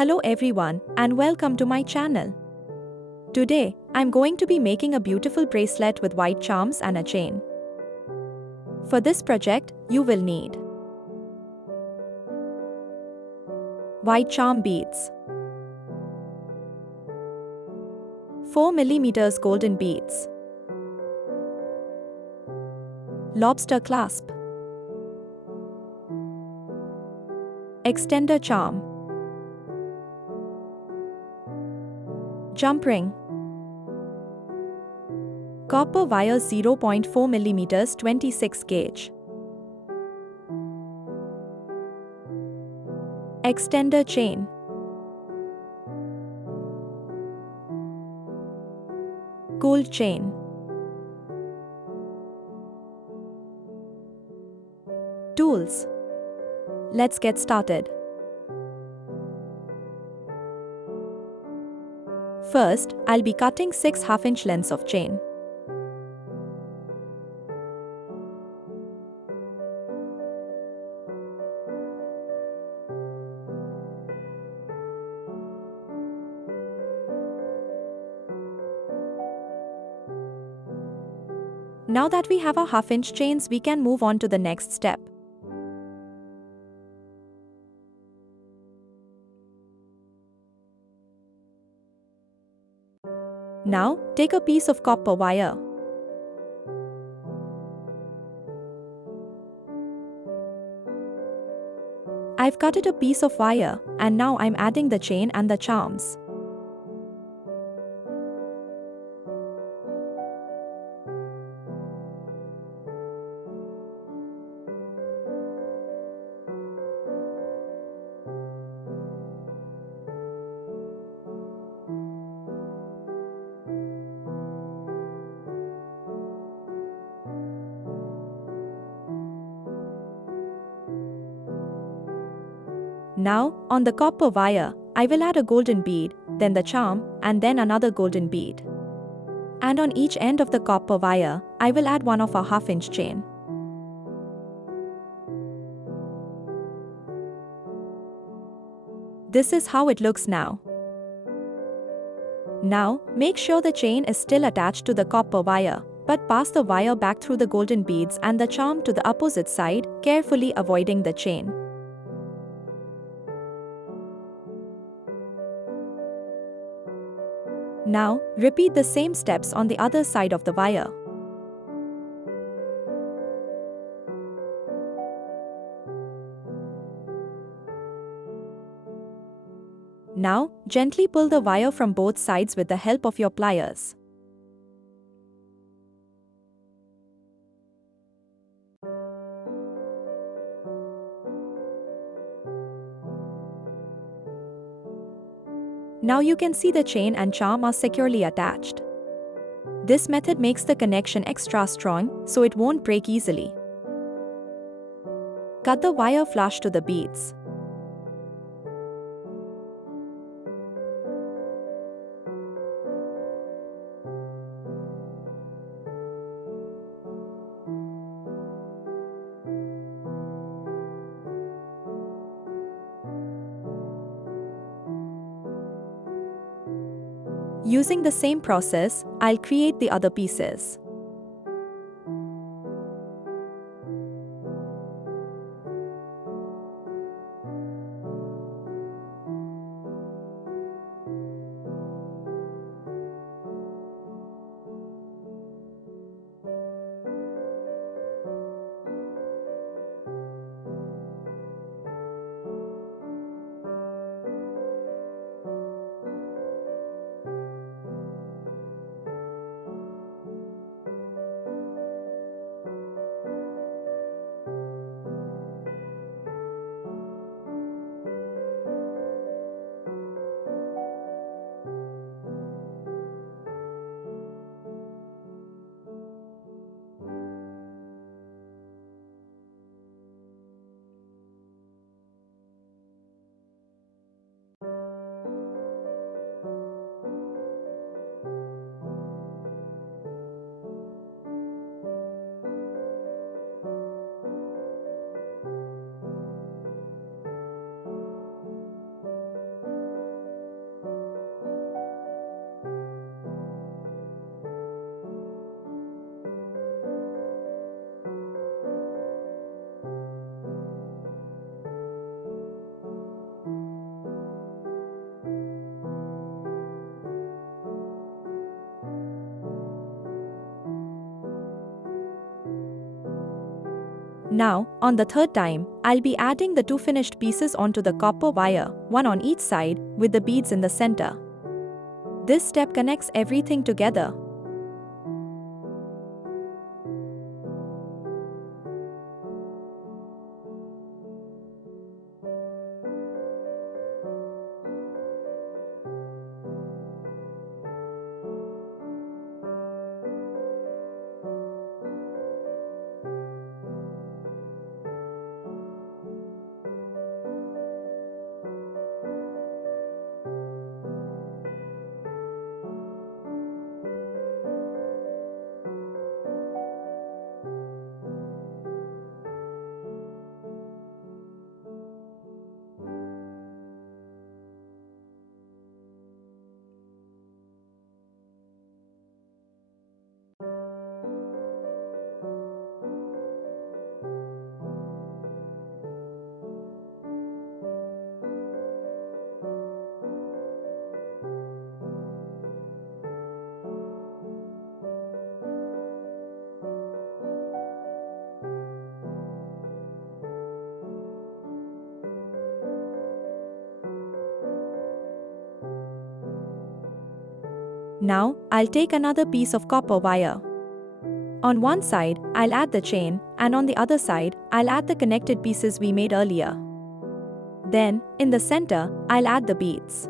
Hello everyone and welcome to my channel. Today, I'm going to be making a beautiful bracelet with white charms and a chain. For this project, you will need white charm beads, 4mm golden beads, lobster clasp, extender charm, jump ring, copper wire 0.4mm 26 gauge, extender chain, gold chain, tools. Let's get started. First, I'll be cutting 6 half-inch lengths of chain. Now that we have our half-inch chains, we can move on to the next step. Now, take a piece of copper wire. I've cut it a piece of wire, and now I'm adding the chain and the charms. Now, on the copper wire, I will add a golden bead, then the charm, and then another golden bead. And on each end of the copper wire, I will add one of our half-inch chain. This is how it looks now. Now, make sure the chain is still attached to the copper wire, but pass the wire back through the golden beads and the charm to the opposite side, carefully avoiding the chain. Now, repeat the same steps on the other side of the wire. Now, gently pull the wire from both sides with the help of your pliers. Now you can see the chain and charm are securely attached. This method makes the connection extra strong, so it won't break easily. Cut the wire flush to the beads. Using the same process, I'll create the other pieces. Now, on the third time, I'll be adding the two finished pieces onto the copper wire, one on each side, with the beads in the center. This step connects everything together. Now, I'll take another piece of copper wire. On one side, I'll add the chain, and on the other side, I'll add the connected pieces we made earlier. Then, in the center, I'll add the beads.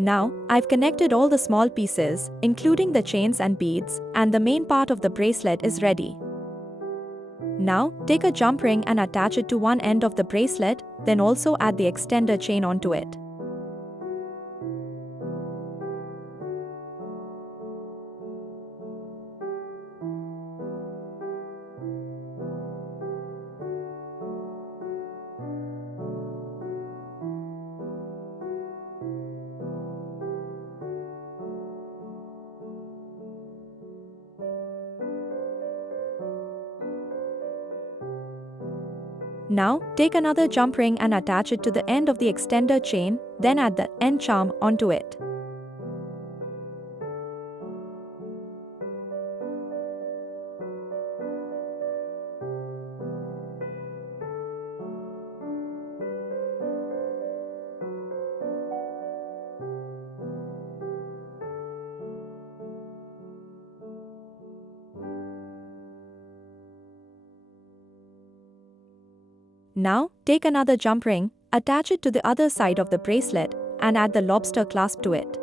Now, I've connected all the small pieces, including the chains and beads, and the main part of the bracelet is ready. Now, take a jump ring and attach it to one end of the bracelet, then also add the extender chain onto it. Now, take another jump ring and attach it to the end of the extender chain, then add the end charm onto it. Now, take another jump ring, attach it to the other side of the bracelet, and add the lobster clasp to it.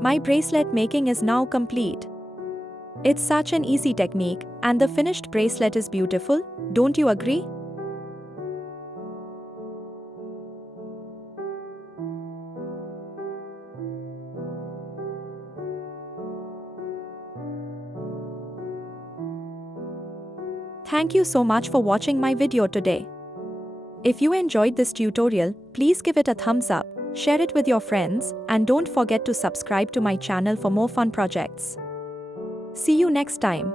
My bracelet making is now complete. It's such an easy technique, and the finished bracelet is beautiful, don't you agree? Thank you so much for watching my video today. If you enjoyed this tutorial, please give it a thumbs up, share it with your friends, and don't forget to subscribe to my channel for more fun projects. See you next time.